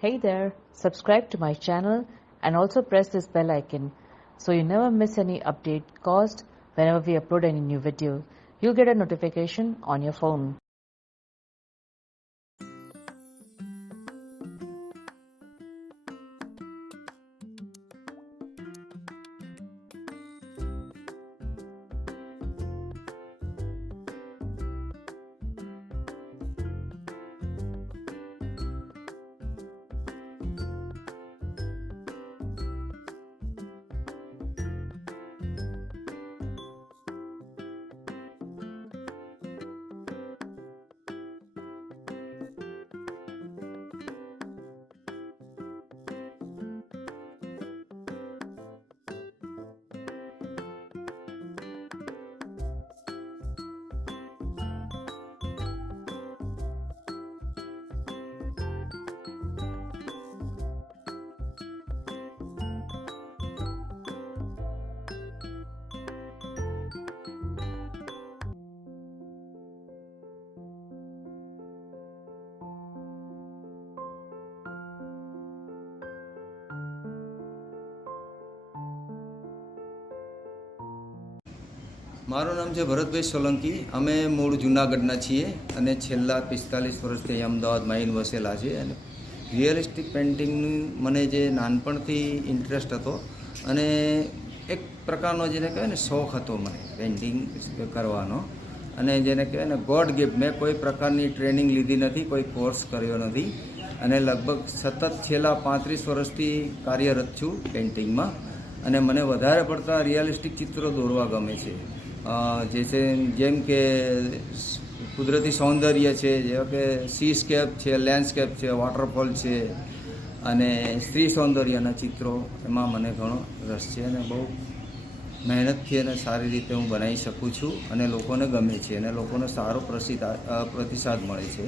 Hey there, subscribe to my channel and also press this bell icon so you never miss any update caused whenever we upload any new video. You'll get a notification on your phone. મારું નામ છે ભરતભાઈ સોલંકી. અમે મૂળ જૂનાગઢના છીએ અને છેલ્લા 45 વર્ષથી અમદાવાદમાં આવીને વસેલા છે. અને રિયલિસ્ટિક પેઇન્ટિંગનું મને જે નાનપણથી ઇન્ટરેસ્ટ હતો અને એક પ્રકારનો જેને કહેવાય ને શોખ હતો મને પેઇન્ટિંગ કરવાનો. અને જેને કહેવાય ને ગોડ ગિફ્ટ. મેં કોઈ પ્રકારની ટ્રેનિંગ લીધી નથી, કોઈ કોર્સ કર્યો નથી અને લગભગ સતત છેલ્લા 35 વર્ષથી કાર્યરત છું પેઇન્ટિંગમાં. અને મને વધારે પડતા રિયલિસ્ટિક ચિત્રો દોરવા ગમે છે. જેમ કે કુદરતી સૌંદર્ય છે, જેવા કે સીસ્કેપ છે, લેન્ડસ્કેપ છે, વોટરફોલ છે અને સ્ત્રી સૌંદર્યના ચિત્રો, એમાં મને ઘણો રસ છે અને બહુ મહેનતથી અને સારી રીતે હું બનાવી શકું છું અને લોકોને ગમે છે અને લોકોને સારો પ્રતિસાદ મળે છે.